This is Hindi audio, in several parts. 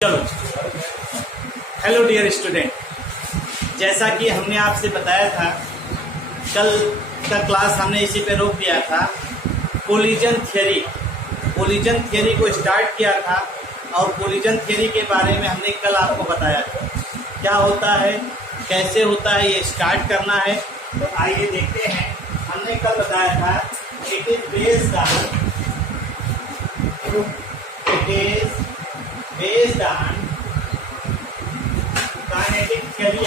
चलो। हेलो डियर स्टूडेंट, जैसा कि हमने आपसे बताया था, कल का क्लास हमने इसी पे रोक दिया था। कोलिजन थियरी को स्टार्ट किया था और कोलिजन थियरी के बारे में हमने कल आपको बताया था क्या होता है, कैसे होता है, ये स्टार्ट करना है। तो आइए देखते हैं। हमने कल बताया था it is based on kinetic theory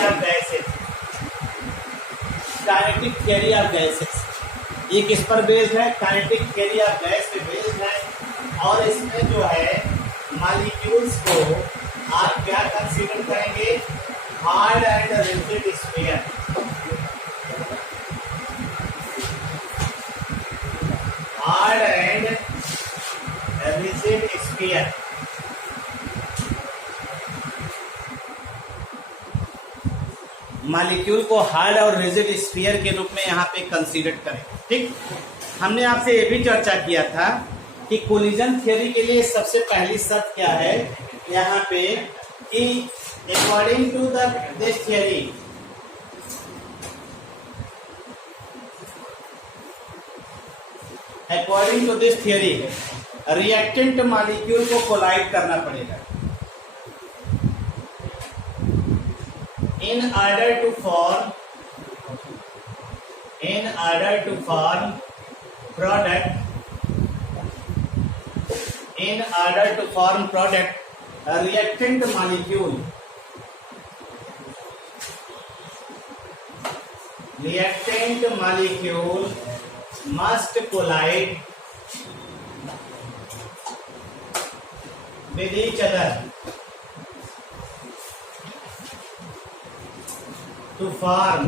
of gases. ये किस पर बेस्ड है? काइनेटिक थियरी ऑफ गैस पे बेस्ड है। और इसमें जो है मॉलिक्यूल्स को आप क्या कंसीडर करेंगे? Hard and rigid sphere. Hard and rigid sphere. Molecule को हार्ड और रिजिड स्फीयर के रूप में यहाँ पे कंसीडर करें। ठीक, हमने आपसे ये भी चर्चा किया था कि कोलिजन थियरी के लिए सबसे पहली शर्त क्या है यहाँ पे कि according to this theory reactant molecule को कोलाइड करना पड़ेगा in order to form product, a reactant molecule must collide with each other to form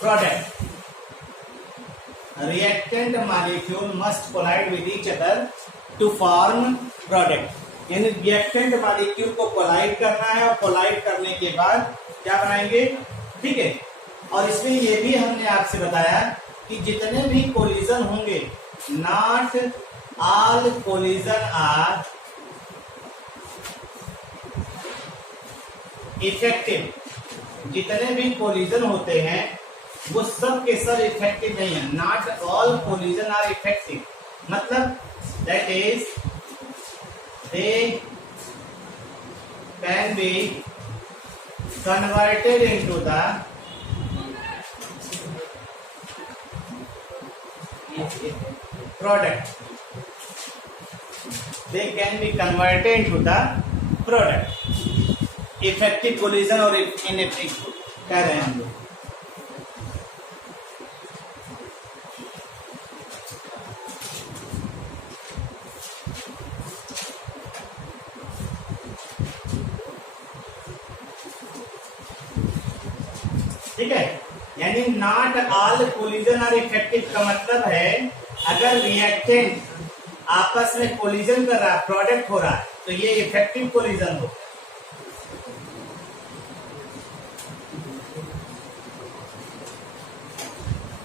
product. A reactant molecule must collide with each other to form product. यानी रिएक्टेंट मॉलिक्यूल को कोलाइड करना है और कोलाइड करने के बाद क्या बनाएंगे? ठीक है। और इसमें ये भी हमने आपसे बताया कि जितने भी कोलिजन होंगे, not all collision are effective. जितने भी कोलिजन होते हैं वो सब के सब इफेक्टिव नहीं है। Not all collision are effective, मतलब that is they can be converted into the product. They can be converted into the product. Effective collision और इनइफेक्टिव कह रहे हैं हम लोग। ठीक है, यानी नॉट ऑल कोलिजन और इफेक्टिव का मतलब है अगर रिएक्टेंट आपस में कोलिजन कर रहा है, प्रोडक्ट हो रहा है, तो ये इफेक्टिव कोलिजन हो।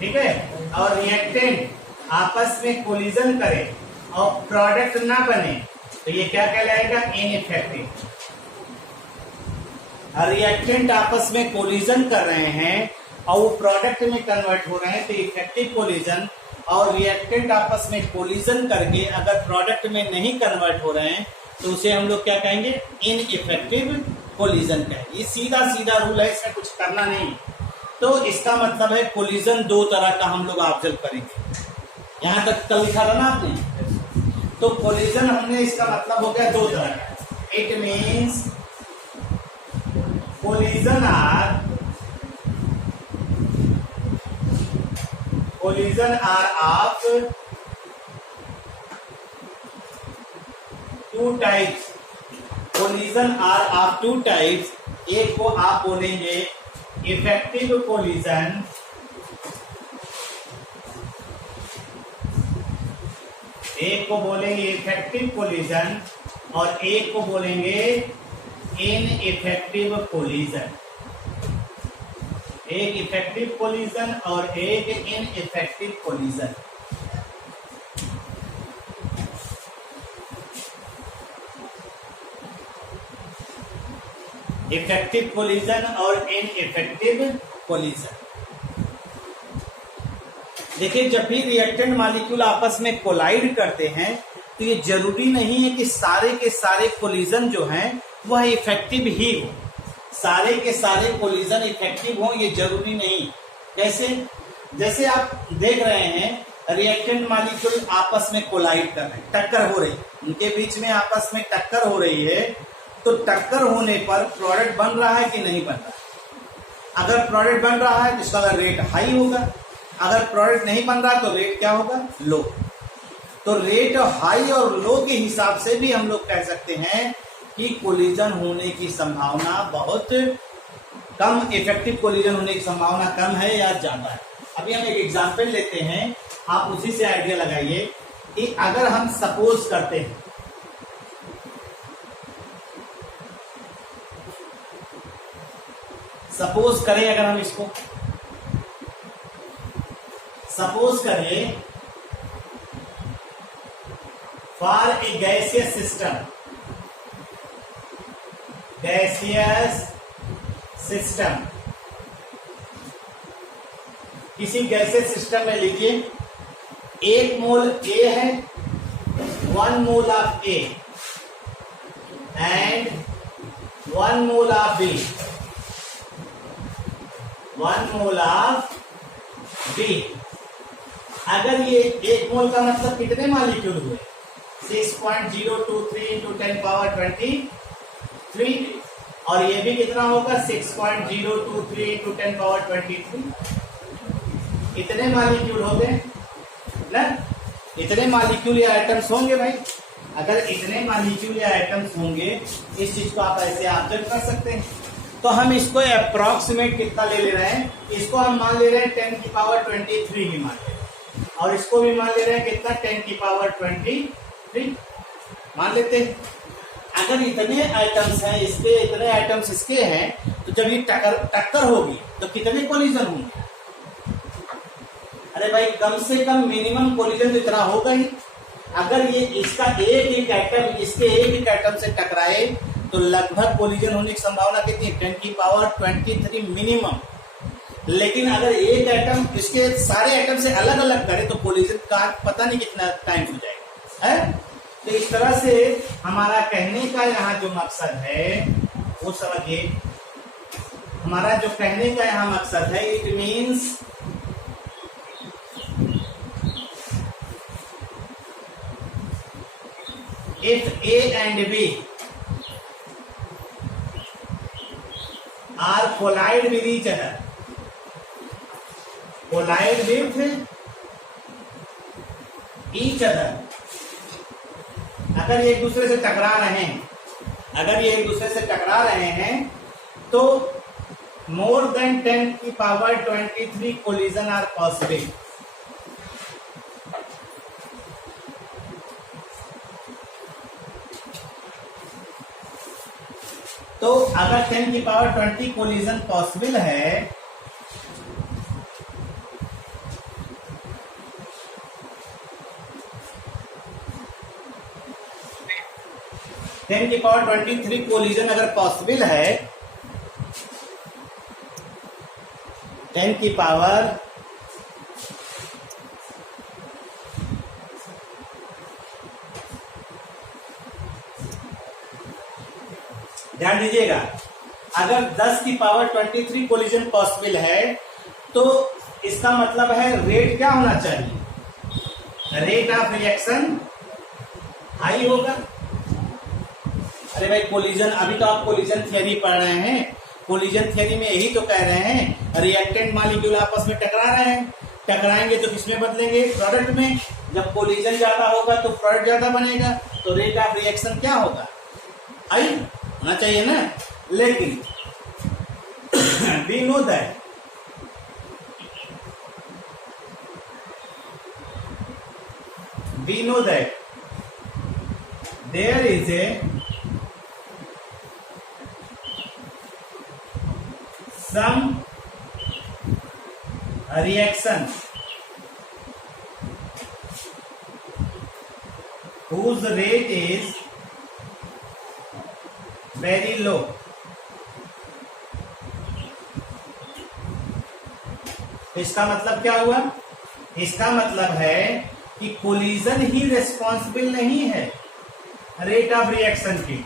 ठीक है, और रिएक्टेंट आपस में कोलिजन करे और प्रोडक्ट ना बने तो ये क्या कहलाएगा? इनइफेक्टिव। रिएक्टेंट आपस में कोलिजन कर रहे हैं और वो प्रोडक्ट में कन्वर्ट हो रहे हैं तो इफेक्टिव कोलिजन। और रिएक्टेंट आपस में कोलिजन करके अगर प्रोडक्ट में नहीं कन्वर्ट हो रहे हैं तो उसे हम लोग क्या कहेंगे? इनइफेक्टिव कोलिजन कहेंगे। ये सीधा सीधा रूल है, इसमें कुछ करना नहीं। तो इसका मतलब है कोलिजन दो तरह का हम लोग ऑब्जर्व करेंगे। यहां तक कल लिखा था ना आपने? तो कोलिजन हमने इसका मतलब हो गया दो तरह का। It means collision are of two types. Collision are of two types. एक को आप बोलेंगे इफेक्टिव कोलिजन, एक को बोलेंगे इफेक्टिव कोलिजन और एक को बोलेंगे इनइफेक्टिव कोलिजन। एक इफेक्टिव कोलिजन और एक इनइफेक्टिव कोलिजन। इफेक्टिव कोलिजन और इनइफेक्टिव कोलिजन। देखिए, जब भी रिएक्टेंट मॉलिक्यूल आपस में कोलाइड करते हैं तो ये जरूरी नहीं है कि सारे के सारे कोलिजन जो हैं वह इफेक्टिव ही हो। सारे के सारे कोलिजन इफेक्टिव हो ये जरूरी नहीं। कैसे? जैसे आप देख रहे हैं रिएक्टेंट मॉलिक्यूल आपस में कोलाइड कर रहे हैं, टक्कर हो रही है, उनके बीच में आपस में टक्कर हो रही है, तो टक्कर होने पर प्रोडक्ट बन रहा है कि नहीं बन रहा? अगर प्रोडक्ट बन रहा है तो इसका रेट हाई होगा, अगर प्रोडक्ट नहीं बन रहा तो रेट क्या होगा? लो। तो रेट हाई और लो के हिसाब से भी हम लोग कह सकते हैं कि कोलिजन होने की संभावना बहुत कम, इफेक्टिव कोलिजन होने की संभावना कम है या ज्यादा है। अभी हम एक एग्जांपल लेते हैं, आप उसी से आइडिया लगाइए कि अगर हम सपोज करते हैं सपोज करें अगर हम इसको सपोज करें फॉर ए गैसियस सिस्टम, किसी गैसियस सिस्टम में लीजिए 1 मोल ए है, 1 mole of A and 1 mole of B, 1 mole of B. अगर ये 1 मोल का मतलब कितने मॉलिक्यूल हुए? 6.023 into 10 power 23, और ये भी कितना होगा? 6.023 into 10 power 23। इतने मॉलिक्यूल हो गए ना? इतने मॉलिक्यूल या आइटम्स होंगे भाई। अगर इतने मॉलिक्यूल या आइटम्स होंगे, इस चीज को आप ऐसे ऑब्जर्व कर सकते हैं। तो हम इसको अप्रोक्सीमेट कितना ले रहे हैं? इसको हम मान ले रहे हैं 10 की पावर 23 ही मान ले रहे हैं, और इसको भी मान ले रहे हैं कितना? 10 की पावर 23 मान लेते हैं। अगर इतने आइटम्स हैं इसके, इतने आइटम्स इसके हैं, तो जब ये टक्कर होगी तो कितने कोलिजन होंगे? अरे भाई, कम से कम मिनिमम कोलिजन तो इतना होगा ही। अगर ये इसका एक एटम इसके एक एटम से टकराए तो लगभग कोलिजन होने की संभावना कितनी? 10 की पावर 23 मिनिमम। लेकिन अगर एक एटम इसके सारे एटम से अलग अलग करे तो कोलिजन का पता नहीं कितना टाइम हो जाएगा, है? तो इस तरह से हमारा कहने का यहाँ जो मकसद है वो समझिए। हमारा जो कहने का यहाँ मकसद है, it means if A and B are collide with each other, collide with each other, अगर ये एक दूसरे से टकरा रहे हैं, अगर ये एक दूसरे से टकरा रहे हैं तो more than 10 की पावर 23 collision are possible। तो अगर 10 की पावर 20 कोलिजन पॉसिबल है, टेन की पावर 23 कोलिजन अगर पॉसिबल है, 10 की पावर ध्यान दीजिएगा, अगर 10 की पावर 23 कोलिजन पॉसिबल है तो इसका मतलब है रेट क्या होना चाहिए? रेट ऑफ रिएक्शन हाई होगा। अरे भाई, कोलिजन, अभी तो आप कोलिजन थियरी पढ़ रहे हैं, कोलिजन थियरी में यही तो कह रहे हैं रिएक्टेंट मॉलिक्यूल आपस में टकरा रहे हैं, टकराएंगे तो किसमें बदलेंगे? प्रोडक्ट में। जब कोलिजन ज्यादा होगा तो प्रोडक्ट ज्यादा बनेगा, तो रेट ऑफ रिएक्शन क्या होगा? हाई होना चाहिए ना। लेकिन we know that there is a some reaction whose rate is very low, तो इसका मतलब क्या हुआ? इसका मतलब है कि कोलिजन ही रिस्पॉन्सिबल नहीं है रेट ऑफ रिएक्शन की,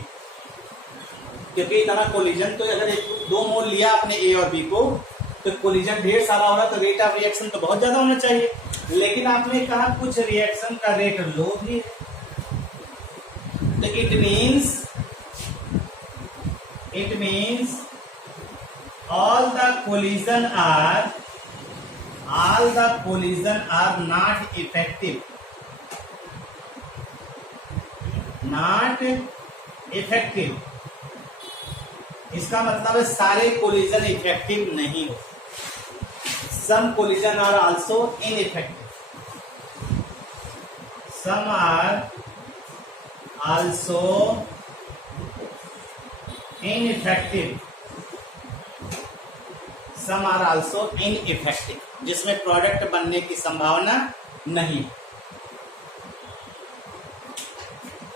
क्योंकि इतना कोलिजन तो अगर दो मोल लिया आपने ए और बी को, तो कोलिजन ढेर सारा हो रहा तो रेट ऑफ रिएक्शन तो बहुत ज्यादा होना चाहिए, लेकिन आपने कहा कुछ रिएक्शन का रेट लो भी है, तो it means all the collision are not effective. इसका मतलब है सारे कोलिजन इफेक्टिव नहीं हो, some collision are also ineffective, some are also ineffective, some are also ineffective, जिसमें प्रोडक्ट बनने की संभावना नहीं,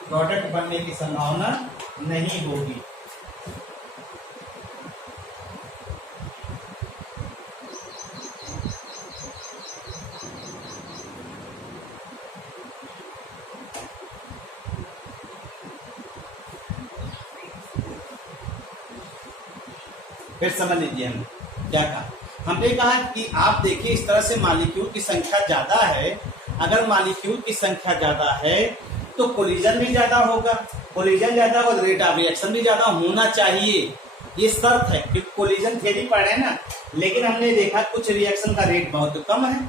प्रोडक्ट बनने की संभावना नहीं होगी। फिर समझ लीजिए हमने क्या कहा। हमने कहा कि आप देखिए इस तरह से मॉलिक्यूल की संख्या ज्यादा है, अगर मॉलिक्यूल की संख्या ज्यादा है तो कोलिजन भी ज्यादा होगा, कोलिजन ज्यादा होगा तो रेट ऑफ रिएक्शन भी ज्यादा होना चाहिए, ये शर्त है, क्योंकि कोलिजन थ्योरी पढ़े हैं ना। लेकिन हमने देखा कुछ रिएक्शन का रेट बहुत कम है,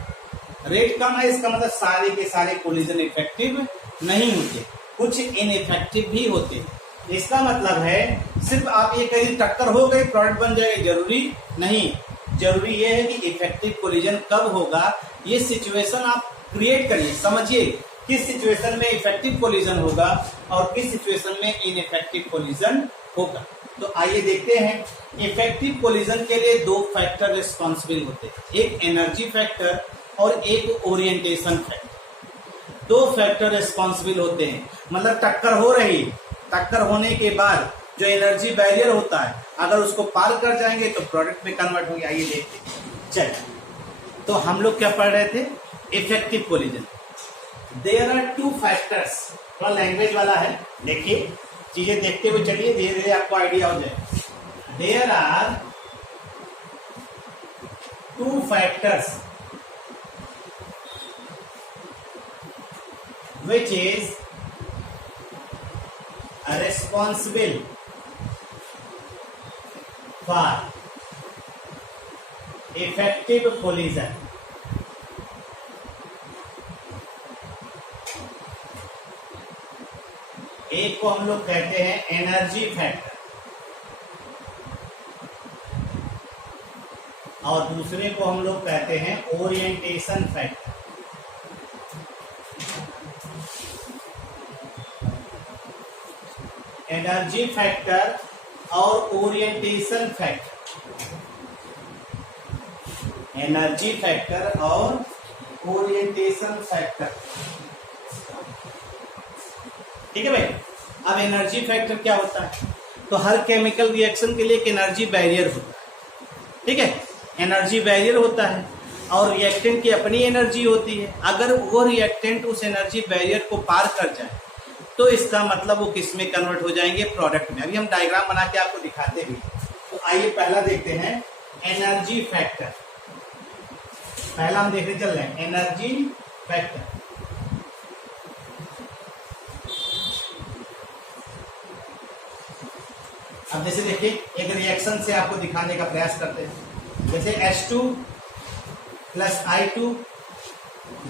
रेट कम है इसका मतलब सारे के सारे कोलिजन इफेक्टिव नहीं होते, कुछ इनइफेक्टिव भी होते। इसका मतलब है सिर्फ आप ये कहीं टक्कर हो गई प्रोडक्ट बन जाएगा, जरूरी नहीं, जरूरी ये है कि इफेक्टिव कोलिजन कब होगा, ये सिचुएशन आप क्रिएट करिए, समझिए किस सिचुएशन में इफेक्टिव कोलिजन होगा और किस सिचुएशन में इनइफेक्टिव कोलिजन होगा। तो आइए देखते हैं, इफेक्टिव कोलिजन के लिए दो फैक्टर रिस्पॉन्सिबल होते हैं, एक एनर्जी फैक्टर और एक ओरिएंटेशन फैक्टर। दो फैक्टर रिस्पॉन्सिबल होते हैं, मतलब टक्कर हो रही, टक्कर होने के बाद जो एनर्जी बैरियर होता है अगर उसको पार कर जाएंगे तो प्रोडक्ट में कन्वर्ट होंगे। आइए देखते हैं। चलिए, तो हम लोग क्या पढ़ रहे थे, effective collision. There are two factors, थोड़ा लैंग्वेज वाला है, देखिए चीजें देखते हुए चलिए, धीरे धीरे आपको आइडिया हो जाए। There are two factors which is responsible for effective collision. एक को हम लोग कहते हैं एनर्जी फैक्टर और दूसरे को हम लोग कहते हैं ओरिएंटेशन फैक्टर। एनर्जी फैक्टर और ओरिएंटेशन फैक्टर, एनर्जी फैक्टर और ओरिएंटेशन फैक्टर, ठीक है भाई। अब एनर्जी फैक्टर क्या होता है, तो हर केमिकल रिएक्शन के लिए एक एनर्जी बैरियर होता है, ठीक है, एनर्जी बैरियर होता है और रिएक्टेंट की अपनी एनर्जी होती है। अगर वो रिएक्टेंट उस एनर्जी बैरियर को पार कर जाए तो इसका मतलब वो किस में कन्वर्ट हो जाएंगे, प्रोडक्ट में। अभी हम डायग्राम बना के आपको दिखाते भी। तो आइए पहला देखते हैं एनर्जी फैक्टर, पहला हम देखने चल रहे हैं एनर्जी फैक्टर। अब जैसे देखिए एक रिएक्शन से आपको दिखाने का प्रयास करते हैं, जैसे H2 plus I2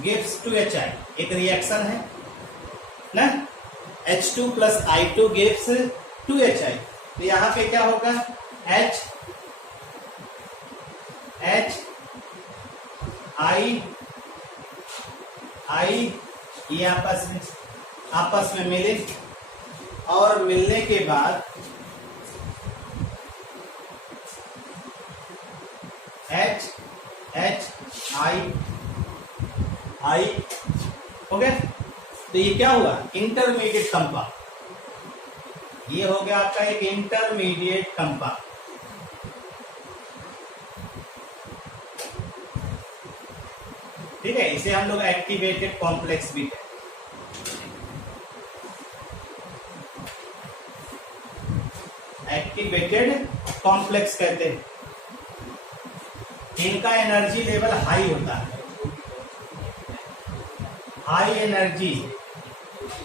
gives 2HI, एक रिएक्शन है ना, H2 plus I2 gives 2HI। तो यहां पे क्या होगा, H I ये आपस में मिले और मिलने के बाद I हो गया। तो ये क्या हुआ, इंटरमीडिएट कंपाउंड, ये हो गया आपका एक इंटरमीडिएट कंपाउंड। ठीक है, इसे हम लोग एक्टिवेटेड कॉम्प्लेक्स भी कहते हैं, एक्टिवेटेड कॉम्प्लेक्स कहते हैं। इनका एनर्जी लेवल हाई होता है, हाई एनर्जी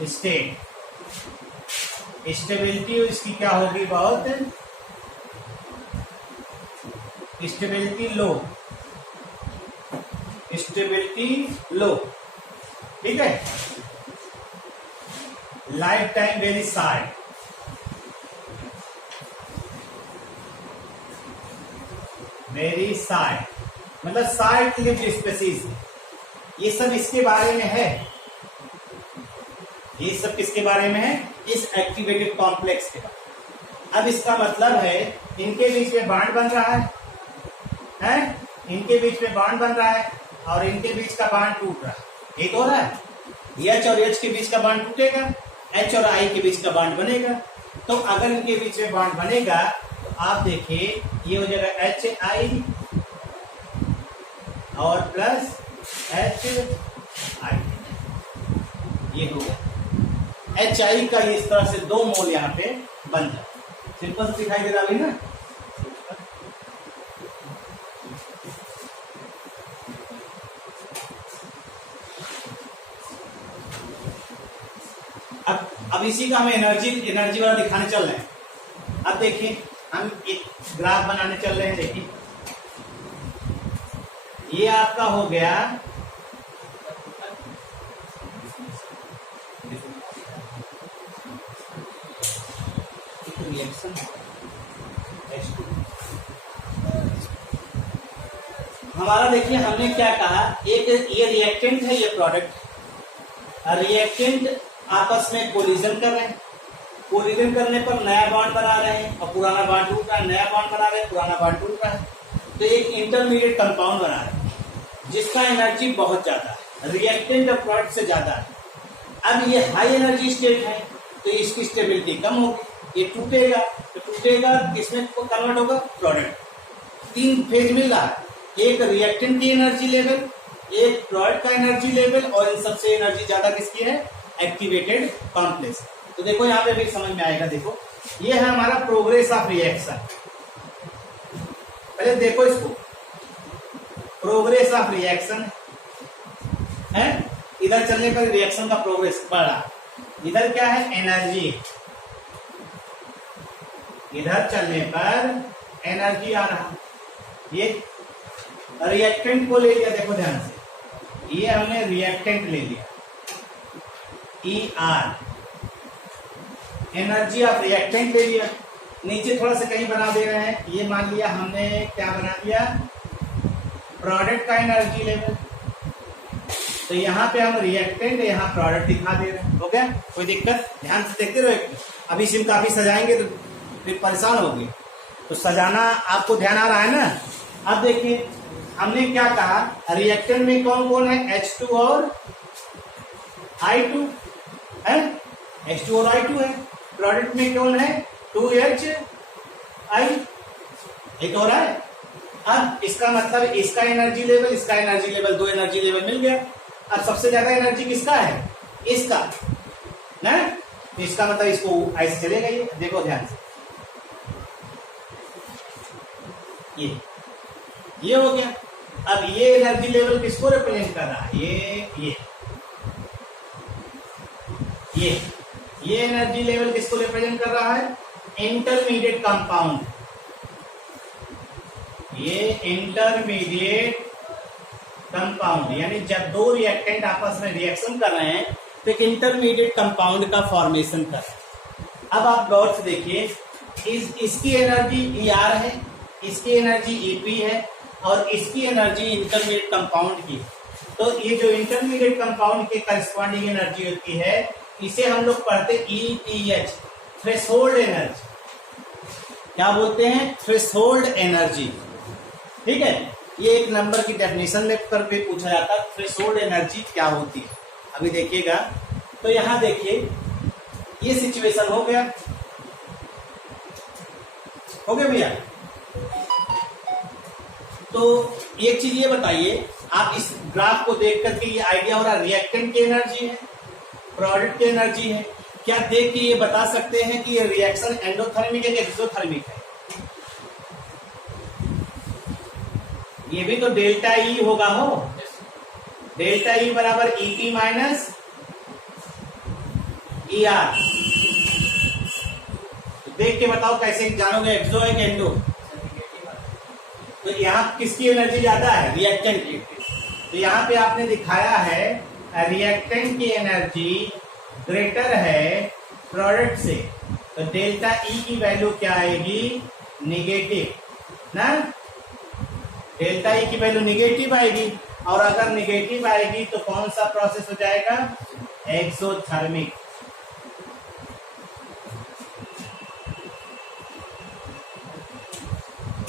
स्टेट, स्टेबिलिटी इसकी क्या होगी, बहुत स्टेबिलिटी लो, स्टेबिलिटी लो, ठीक है। Life time very short, very short मतलब शार्ट लिव्ड स्पीसीज। ये सब इसके बारे में है, ये सब किसके बारे में है, इस एक्टिवेटेड कॉम्प्लेक्स के बारे में। अब इसका मतलब है इनके बीच में बॉन्ड बन रहा है, इनके बीच में बॉन्ड बन रहा है और इनके बीच का बॉन्ड टूट रहा है, ठीक हो रहा है। H और H के बीच का बॉन्ड टूटेगा, H और I के बीच का बॉन्ड बनेगा। तो अगर इनके बीच में बॉन्ड बनेगा तो आप देखिए ये हो जाएगा HI और प्लस HI, ये हो गया HI का। इस तरह से 2 मोल यहाँ पे बन जाए, सिंपल दिखाई दे रहा है ना। अब इसी का हम एनर्जी वाला दिखाने चल रहे हैं। अब देखिए हम एक ग्राफ बनाने चल रहे हैं। देखिए ये आपका हो गया रिएक्शन हमारा। देखिए हमने क्या कहा, एक ये रिएक्टेंट है, ये प्रोडक्ट। रिएक्टेंट आपस में कोलिजन कर रहे हैं, कोलिजन करने पर नया बॉन्ड बना रहे हैं और पुराना बॉन्ड टूट रहा है, नया बॉन्ड बना रहे हैं, पुराना बॉन्ड टूट रहा है। तो एक इंटरमीडिएट कंपाउंड बना रहे हैं जिसका एनर्जी बहुत ज्यादा है, रिएक्टेंट और प्रोडक्ट से ज्यादा है। अब ये हाई एनर्जी स्टेट है तो इसकी स्टेबिलिटी कम होगी, ये टूटेगा तो टूटेगा, किसमें कन्वर्ट होगा, प्रोडक्ट। 3 फेज मिल रहा है, एक रिएक्टेंट की एनर्जी लेवल, एक प्रोडक्ट का एनर्जी लेवल और इन सबसे एनर्जी ज्यादा किसकी है, एक्टिवेटेड कॉम्प्लेक्स। तो देखो यहाँ पे भी समझ में आएगा। देखो ये है हमारा प्रोग्रेस ऑफ रिएक्शन। पहले देखो इसको, प्रोग्रेस ऑफ रिएक्शन है, इधर चलने पर रिएक्शन का प्रोग्रेस बढ़ा। इधर क्या है, एनर्जी, इधर चलने पर एनर्जी आ रहा। ये रिएक्टेंट को ले लिया, देखो ध्यान से, ये हमने रिएक्टेंट ले लिया ER, एनर्जी ऑफ रिएक्टेंट ले लिया। नीचे थोड़ा सा कहीं बना दे रहे हैं, ये मान लिया हमने क्या बना दिया, प्रोडक्ट का एनर्जी लेवल। तो यहाँ पे हम रिएक्टेंट, यहाँ प्रोडक्ट दिखा दे रहे हैं। हो गया, कोई दिक्कत, ध्यान से देखते रहो। अभी सिम काफी सजाएंगे तो फिर परेशान होगी, तो सजाना आपको ध्यान आ रहा है ना। अब देखिए हमने क्या कहा, रिएक्टेंट में कौन कौन है, H2 और I2 है, H2 और I2 है। प्रोडक्ट में कौन है, 2HI, एक हो रहा है। अब इसका मतलब इसका एनर्जी लेवल, इसका एनर्जी लेवल, 2 एनर्जी लेवल मिल गया। अब सबसे ज्यादा एनर्जी किसका है, इसका ना, तो इसका मतलब इसको ऐसे चलेगा। ये देखो ध्यान से, ये हो गया। अब ये एनर्जी लेवल किसको रिप्रेजेंट कर रहा है, ये एनर्जी लेवल किसको रिप्रेजेंट कर रहा है, इंटरमीडिएट कंपाउंड। ये इंटरमीडिएट कंपाउंड, यानी जब 2 रिएक्टेंट आपस में रिएक्शन कर रहे हैं तो एक इंटरमीडिएट कंपाउंड का फॉर्मेशन कर रहे हैं। अब आप गौर से देखिए, इसकी एनर्जी ER है, इसकी एनर्जी EP है और इसकी एनर्जी इंटरमीडिएट कंपाउंड की। तो ये जो इंटरमीडिएट कंपाउंड के करस्पॉन्डिंग एनर्जी होती है, इसे हम लोग पढ़ते ETH, थ्रेशोल्ड एनर्जी। क्या बोलते हैं, थ्रेशोल्ड एनर्जी। ठीक है, ये एक नंबर की डेफिनेशन में करके पूछा जाता है, थ्रेशोल्ड एनर्जी क्या होती है। अभी देखिएगा, तो यहां देखिए ये सिचुएशन हो गया भैया। तो एक चीज ये बताइए आप इस ग्राफ को देख करके ये आइडिया हो रहा है रिएक्टेंट की एनर्जी है, प्रोडक्ट की एनर्जी है। क्या देख के ये बता सकते हैं कि ये रिएक्शन एंडोथर्मिक है कि एक्सोथर्मिक है? ये भी तो डेल्टा ई होगा हो। डेल्टा ई बराबर ईपी माइनस ई आर। देख के बताओ कैसे जानोगे एक्सो है कि एंडो। तो यहाँ किसकी एनर्जी ज्यादा है? रिएक्टेंट की। तो यहाँ पे आपने दिखाया है रिएक्टेंट की एनर्जी ग्रेटर है प्रोडक्ट से, तो डेल्टा ई की वैल्यू क्या आएगी? निगेटिव ना। डेल्टा ई की वैल्यू निगेटिव आएगी, और अगर निगेटिव आएगी तो कौन सा प्रोसेस हो जाएगा? एक्सोथर्मिक।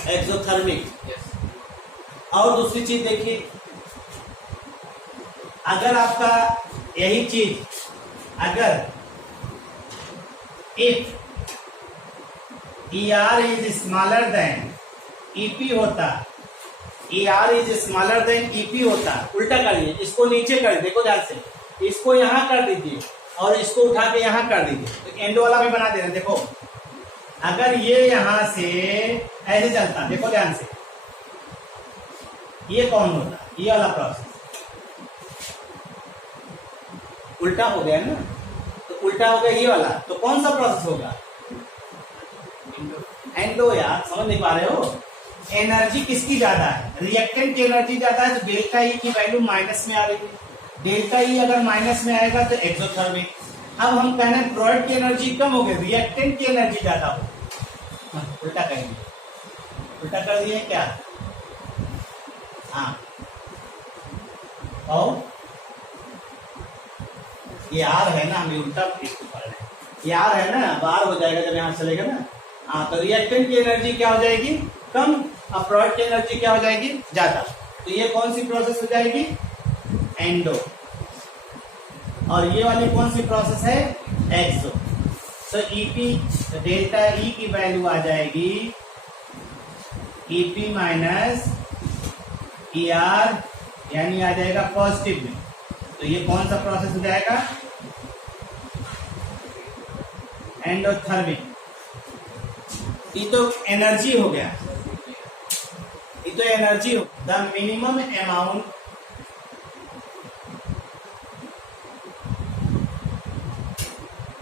एक्सोथर्मिक। और दूसरी चीज देखिए, अगर आपका यही चीज अगर if E R is smaller than EP होता, E R is smaller than EP होता, उल्टा करिए, इसको नीचे कर, देखो ध्यान से, इसको यहां कर दीजिए और इसको उठा के यहां कर दीजिए, तो एंडो वाला भी बना दे रहे। देखो अगर ये यहां से ऐसे चलता, देखो ध्यान से, ये कौन होता? ये वाला प्रोसेस उल्टा हो गया ना, तो उल्टा हो गया ये वाला, तो कौन सा प्रोसेस होगा? एंडो। यार समझ नहीं पा रहे हो? एनर्जी किसकी ज्यादा है? रिएक्टेंट की एनर्जी ज्यादा है, तो डेल्टा ई की वैल्यू माइनस में आ रही है। डेल्टा ई अगर माइनस में आएगा तो एक्सोथर्मिक। अब हम कह रहे हैं प्रोडक्ट की एनर्जी कम हो गई, रिएक्टेंट की एनर्जी ज्यादा हो। उल्टा करेंगे, उल्टा कर दिए क्या? हाँ, और ये आर है ना, हम उल्टा इसको पढ़ रहे हैं, ये आर है ना, बार हो जाएगा जब यहां चलेगा ना। हाँ, तो रिएक्टेंट की एनर्जी क्या हो जाएगी? कम, और प्रोडक्ट की एनर्जी क्या हो जाएगी? ज्यादा। तो ये कौन सी प्रोसेस हो जाएगी? एंडो। और ये वाली कौन सी प्रोसेस है? एक्सो। तो ईपी, डेल्टा ई की वैल्यू आ जाएगी ईपी माइनस ई आर, यानी आ जाएगा पॉजिटिव में। तो ये कौन सा प्रोसेस हो जाएगा? एंडोथर्मिक। ये तो एनर्जी हो गया, ये तो एनर्जी हो। The minimum amount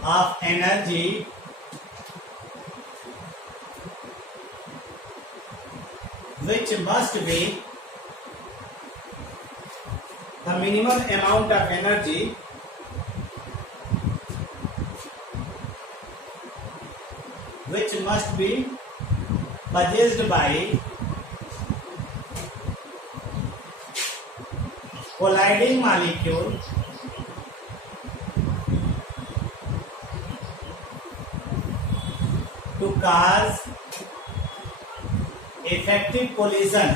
of energy which must be the minimum amount of energy which must be possessed by colliding molecule to cause effective collision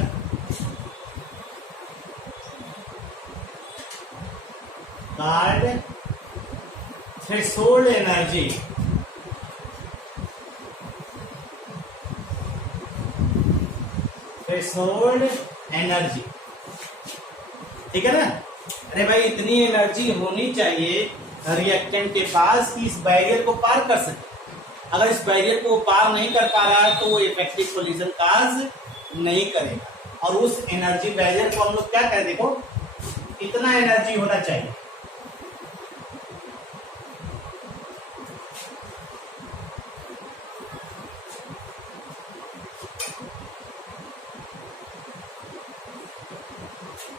called threshold energy। Threshold energy, ठीक है ना? अरे भाई इतनी एनर्जी होनी चाहिए रिएक्टेंट के पास कि इस बैरियर को पार कर सके। अगर इस बैरियर को पार नहीं कर पा रहा है तो वो इफेक्टिव कोलिजन काज नहीं करेगा। और उस एनर्जी बैरियर को हम लोग क्या करें? देखो इतना एनर्जी होना चाहिए।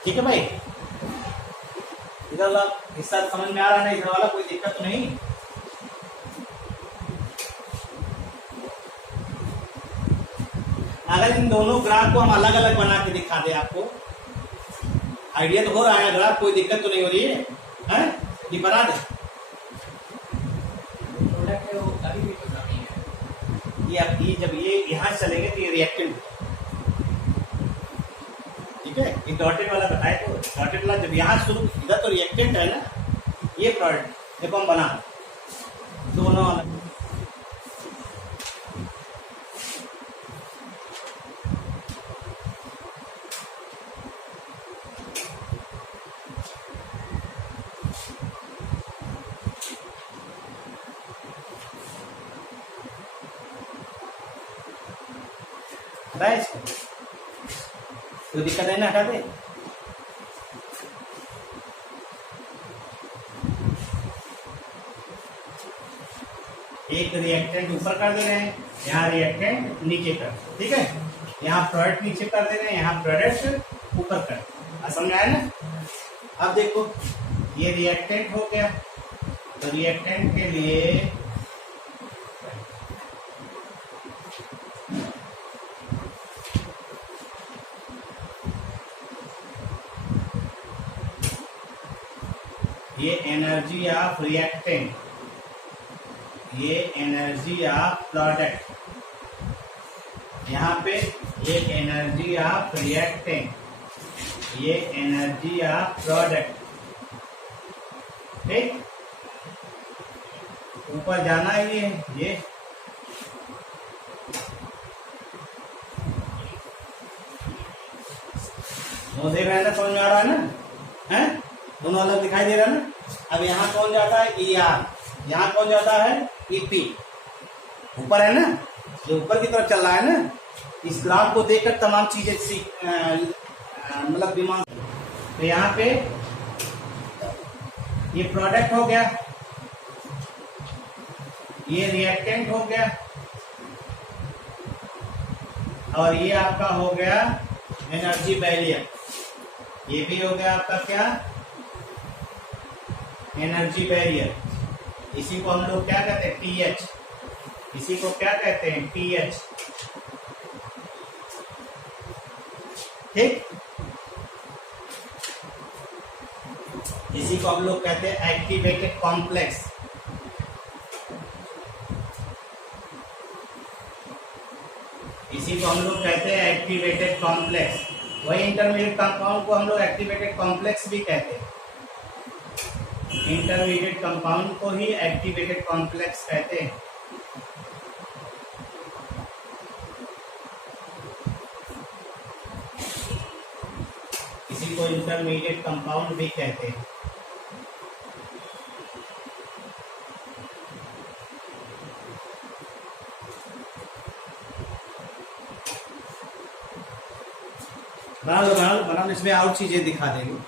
ठीक है भाई, इधर वाला हिस्सा समझ में आ रहा है? इधर वाला कोई दिक्कत तो नहीं? अगर इन दोनों ग्राफ को हम अलग अलग बना के दिखा दे, आपको आइडिया तो हो रहा है? ग्राफ कोई दिक्कत तो नहीं हो रही है? हैं? ये बना दे, ये जब ये यहां चलेंगे तो ये रिएक्टेंट, ठीक है? ये डॉटेड वाला बताए, तो डॉटेड वाला जब यहां शुरू, इधर तो रिएक्टेंट है ना, ये प्रोडक्ट देखो हम बना दोनों अलग। पता है इसको? कोई दिक्कत है ना, हटा दे। एक रिएक्टेंट ऊपर कर दे रहे हैं, यहाँ रिएक्टेंट नीचे कर, ठीक है। यहाँ प्रोडक्ट नीचे कर दे रहे हैं, यहाँ प्रोडक्ट ऊपर कर। समझ आया ना? अब देखो ये रिएक्टेंट हो गया, तो रिएक्टेंट के लिए ये एनर्जी ऑफ रिएक्टेंट, ये एनर्जी ऑफ प्रोडक्ट, यहाँ पे ये एनर्जी ऑफ रिएक्टेंट, ये एनर्जी ऑफ प्रोडक्ट, ठीक। ऊपर जाना है ये मुझे रहना समझ में आ रहा है ना? है दोनों अलग दिखाई दे रहा है ना? अब यहाँ कौन जाता है? ई आर, यहाँ कौन जाता है? ईपी। ऊपर है ना, ये ऊपर की तरफ चल रहा है ना। इस ग्राफ को देखकर तमाम चीजें सीख मतलब दिमाग। तो यहाँ पे ये प्रोडक्ट हो गया, ये रिएक्टेंट हो गया, और ये आपका हो गया एनर्जी बैरियर। ये भी हो गया आपका क्या? Energy barrier. इसी को हम लोग क्या कहते हैं? टीएच। इसी को क्या कहते हैं? टीएच, ठीक। इसी को हम लोग कहते हैं एक्टिवेटेड कॉम्प्लेक्स। इसी को हम लोग कहते हैं एक्टिवेटेड कॉम्प्लेक्स। वही इंटरमीडिएट कंपाउंड को हम लोग एक्टिवेटेड कॉम्प्लेक्स भी कहते हैं। इंटरमीडिएट कंपाउंड को ही एक्टिवेटेड कॉम्प्लेक्स कहते हैं। इसी को इंटरमीडिएट कंपाउंड भी कहते हैं। बना लो बना लो बना लो, इसमें और चीजें दिखा देंगे।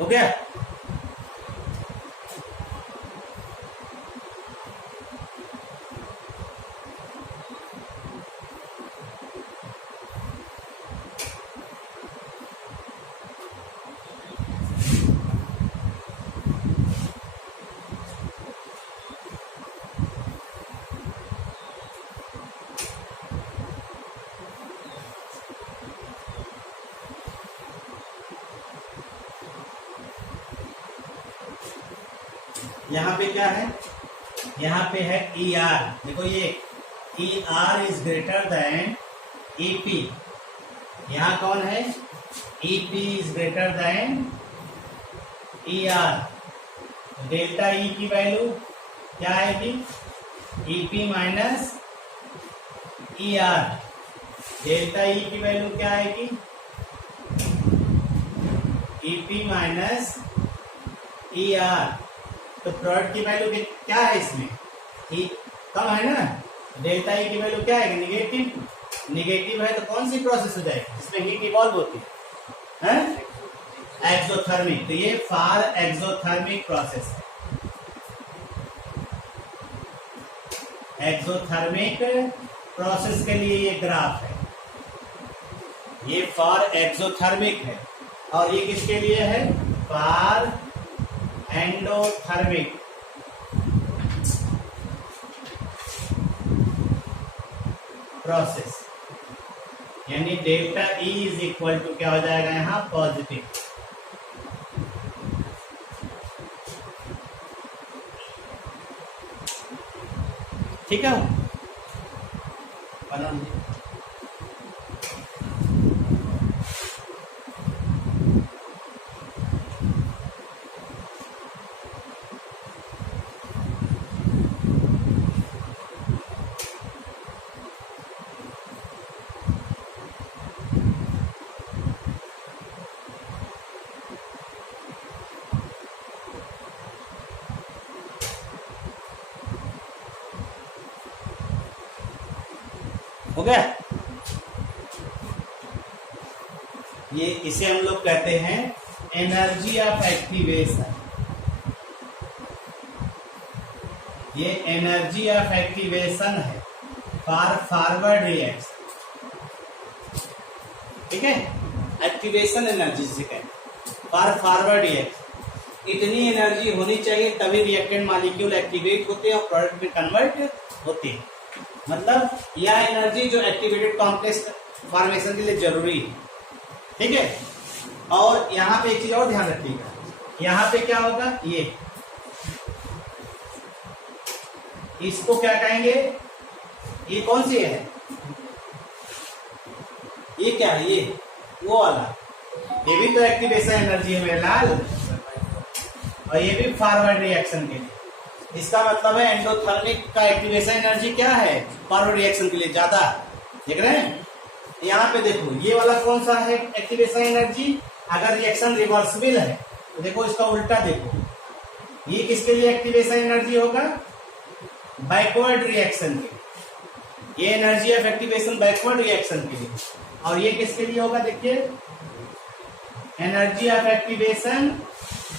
हो गया? यहाँ पे क्या है? यहाँ पे है ई आर। देखो ये ई R is greater than E P. यहाँ कौन है? E P is greater than E R. Delta E की वैल्यू क्या आएगी? E P minus E R. Delta E की वैल्यू क्या आएगी? E P minus E R. तो प्रोडक्ट की वैल्यू क्या है इसमें? कम है ना। डेल्टा ई की वैल्यू क्या है? निगेटिव। निगेटिव है तो कौन सी प्रोसेस हो जाएगी? इसमें हीट इवॉल्व होती है, एक्सोथर्मिक। तो ये फार एक्सोथर्मिक प्रोसेस है। एक्सोथर्मिक प्रोसेस के लिए ये ग्राफ है, ये फॉर एक्सोथर्मिक है। और ये किसके लिए है? For endothermic. प्रोसेस, यानी delta E is equal to क्या हो जाएगा यहाँ? पॉजिटिव। ठीक है। हो गया। ये इसे हम लोग कहते हैं एनर्जी ऑफ एक्टिवेशन। ये एनर्जी ऑफ एक्टिवेशन है फॉर फॉरवर्ड रिएक्शन। ठीक है, एक्टिवेशन एनर्जी से कहते फॉर फॉरवर्ड रिएक्शन। इतनी एनर्जी होनी चाहिए तभी रिएक्टेंट मॉलिक्यूल एक्टिवेट होते हैं और प्रोडक्ट में कन्वर्ट होते हैं। मतलब यह एनर्जी जो एक्टिवेटेड कॉम्प्लेक्स फॉर्मेशन के लिए जरूरी है। ठीक है, और यहां पे एक चीज और ध्यान रखिएगा, यहां पे क्या होगा, इसको क्या कहेंगे, ये कौन सी है, ये क्या है, ये वो वाला, ये भी तो एक्टिवेशन एनर्जी है मेरे लाल, और ये भी फॉरवर्ड रिएक्शन के लिए। इसका मतलब है एंडोथर्मिक का एक्टिवेशन एनर्जी क्या है, फॉरवर्ड रिएक्शन के लिए ज्यादा। देख रहे हैं, यहाँ पे देखो ये वाला कौन सा है एक्टिवेशन एनर्जी, अगर रिएक्शन रिवर्सिबल है तो देखो इसका उल्टा देखो, ये किसके लिए एक्टिवेशन एनर्जी होगा, बैकवर्ड रिएक्शन के लिए। ये energy of activation backward reaction के लिए, और ये किसके लिए होगा, देखिए energy of activation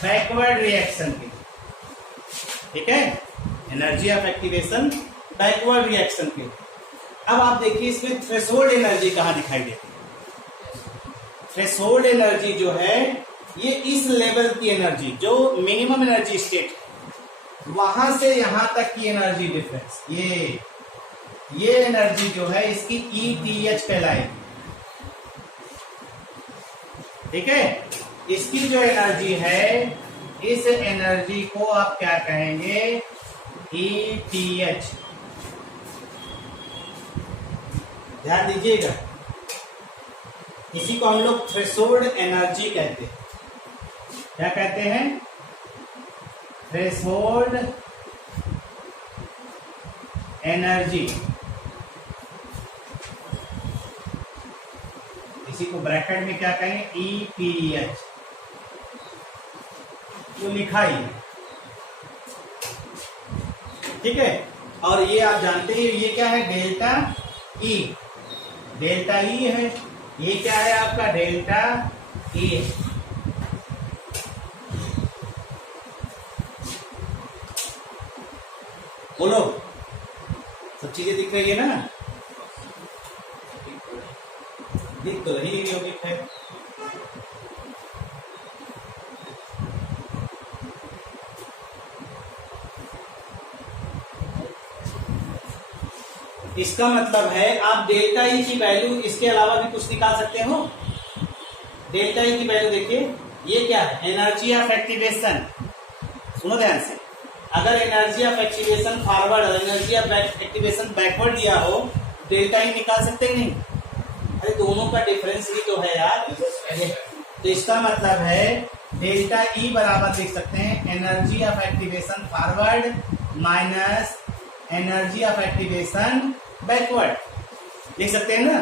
backward reaction के लिए। ठीक है, energy of activation backward reaction के लिए। अब आप देखिए इसमें थ्रेशोल्ड एनर्जी कहां दिखाई देती है। थ्रेशोल्ड एनर्जी जो है ये इस लेवल की एनर्जी जो मिनिमम एनर्जी स्टेट है, वहां से यहां तक की एनर्जी डिफरेंस, ये एनर्जी जो है इसकी ETH कहलाएगी। ठीक है, इसकी जो एनर्जी है इस एनर्जी को आप क्या कहेंगे, ETH। ध्यान दीजिएगा, इसी को हम लोग थ्रेशोल्ड एनर्जी कहते हैं। क्या कहते हैं, थ्रेशोल्ड एनर्जी। इसी को ब्रैकेट में क्या कहेंगे, ETH, तो लिखा ही। ठीक है, और ये आप जानते हैं ये क्या है, डेल्टा E। डेल्टा E है, ये क्या है आपका, डेल्टा E। बोलो, सब चीजें दिख रही है ना, दिख तो रही होगी। खैर इसका मतलब है आप डेल्टा ई की वैल्यू इसके अलावा भी कुछ निकाल सकते हो। डेल्टा ई की वैल्यू देखिए, ये क्या है, एनर्जी ऑफ एक्टिवेशन। सुनो ध्यान से, अगर एनर्जी ऑफ एक्टिवेशन फॉरवर्ड और एनर्जी ऑफ एक्टिवेशन बैकवर्ड दिया हो, डेल्टा ई निकाल सकते हैं नहीं? अरे दोनों का डिफरेंस ही तो है यार। तो इसका मतलब है डेल्टा ई बराबर लिख सकते हैं energy of activation forward minus energy of activation backward. लिख सकते हैं ना,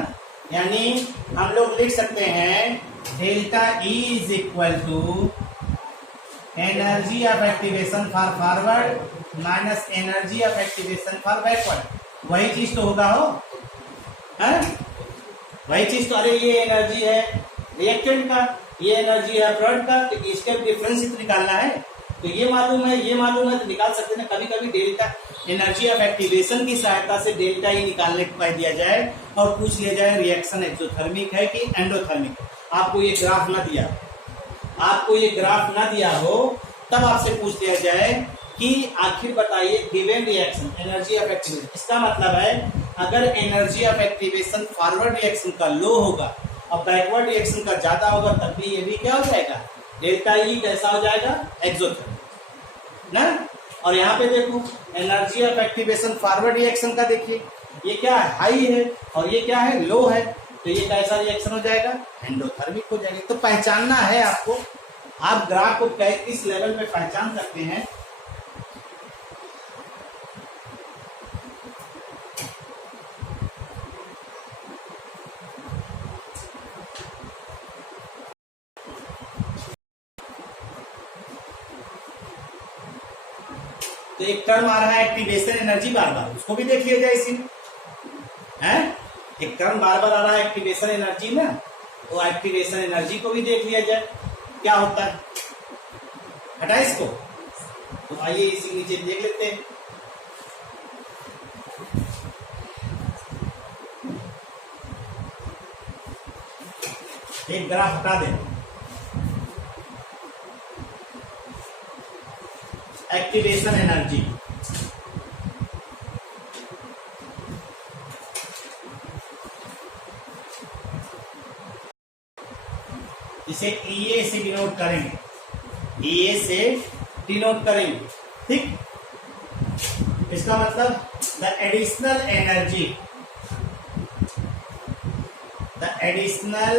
यानी हम लोग लिख सकते हैं delta E is equal to energy of activation for forward minus energy of activation for backward. वही चीज तो होगा हो, है वही चीज तो। अरे ये एनर्जी है रिएक्टेंट का, ये एनर्जी है प्रोडक्ट का, तो इसका डिफरेंस ही तो निकालना है। तो ये मालूम है, ये मालूम है, तो निकाल सकते हैं। कभी कभी डेल्टा एनर्जी ऑफ एक्टिवेशन की सहायता से डेल्टा ई निकालने को कह दिया जाए और पूछ लिया जाए रिएक्शन एक्सोथर्मिक है कि एंडोथर्मिक है। आपको ये ग्राफ ना दिया, आपको ये ग्राफ ना दिया हो, तब आपसे पूछ लिया जाए कि आखिर बताइए given reaction energy of activation. इसका मतलब है अगर energy of activation forward reaction का लो होगा और बैकवर्ड रिएक्शन का ज्यादा होगा, तब भी ये भी क्या हो जाएगा, डेल्टा ई कैसा हो जाएगा, एक्सोथर्मिक ना। और यहाँ पे देखो energy of activation forward reaction का देखिए, ये क्या है, हाई है, और ये क्या है, लो है, तो ये कैसा रिएक्शन हो जाएगा, एंडोथर्मिक हो जाएगा। तो पहचानना है आपको, आप ग्राफ को किस लेवल पे पहचान सकते हैं। तो एक टर्म आ रहा है एक्टिवेशन एनर्जी, बार बार उसको भी देख लिया जाए इसी में, है एक टर्म बार बार आ रहा है एक्टिवेशन एनर्जी ना, तो एक्टिवेशन एनर्जी को भी देख लिया जाए क्या होता है। हटा इसको, तो आइए इसी नीचे देख लेते हैं। एक ग्राफ हटा दें, एक्टिवेशन एनर्जी, इसे EA से डिनोट करेंगे, EA से डिनोट करेंगे, ठीक। इसका मतलब the additional energy, the additional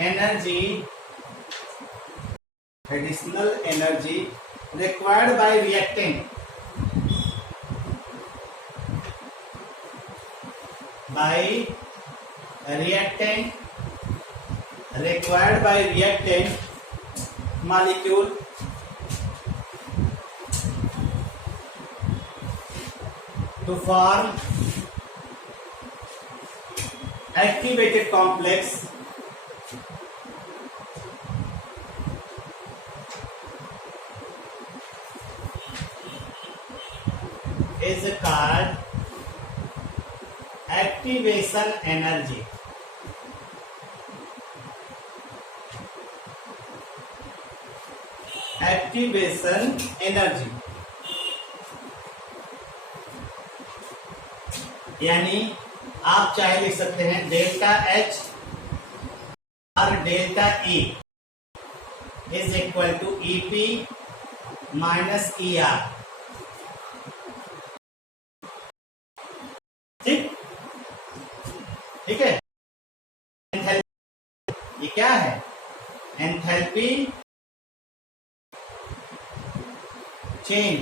energy required by reactant, required by reactant molecule to form activated complex is called activation energy. Activation energy यानी आप चाहे लिख सकते हैं डेल्टा H और delta E is equal to EP minus ER, ठीक, ठीक है। एंथैल्पी ये क्या है, एंथैल्पी चेंज,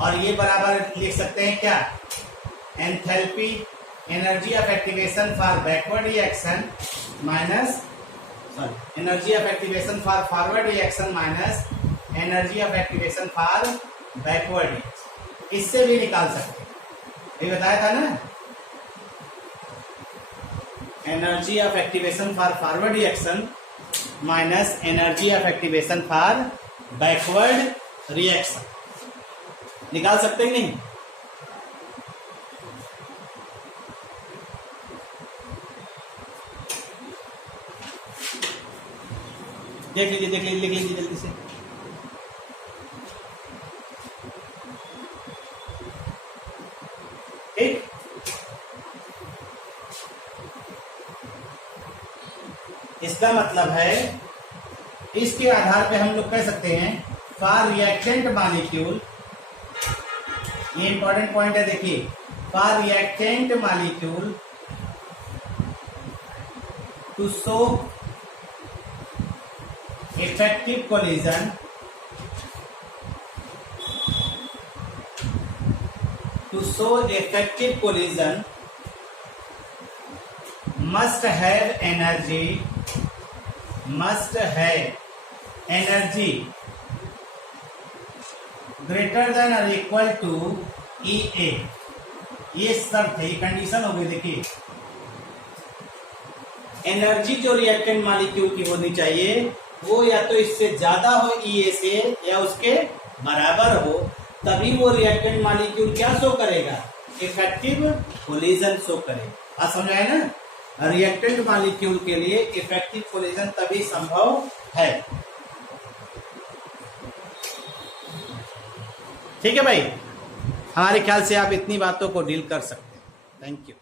और ये बराबर लिख सकते हैं क्या, enthalpy energy of activation for backward reaction minus energy of activation for forward reaction minus energy of activation for backward reaction. इससे भी निकाल सकते हैं, ये बताया था ना, energy of activation for forward reaction minus energy of activation for backward reaction, निकाल सकते हैं नहीं। देख लीजिए लिख लीजिए जल्दी से। ठीक, इसका मतलब है इसके आधार पे हम लोग कह सकते हैं फॉर रिएक्टेंट मॉलिक्यूल, ये इंपॉर्टेंट पॉइंट है, देखिए for reactant molecule to show effective collision must have energy greater than or equal to EA, ये शर्त है, ये कंडीशन हो गई। देखिए एनर्जी जो रिएक्टेंट मॉलिक्यूल की होनी चाहिए वो या तो इससे ज्यादा हो EA से या उसके बराबर हो, तभी वो रिएक्टेंट मॉलिक्यूल क्या शो करेगा, इफेक्टिव कोलिजन शो करेगा। आप समझाए ना, रिएक्टेंट मॉलिक्यूल के लिए इफेक्टिव कोलिजन तभी संभव है। ठीक है भाई, हमारे ख्याल से आप इतनी बातों को डील कर सकते हैं। Thank you.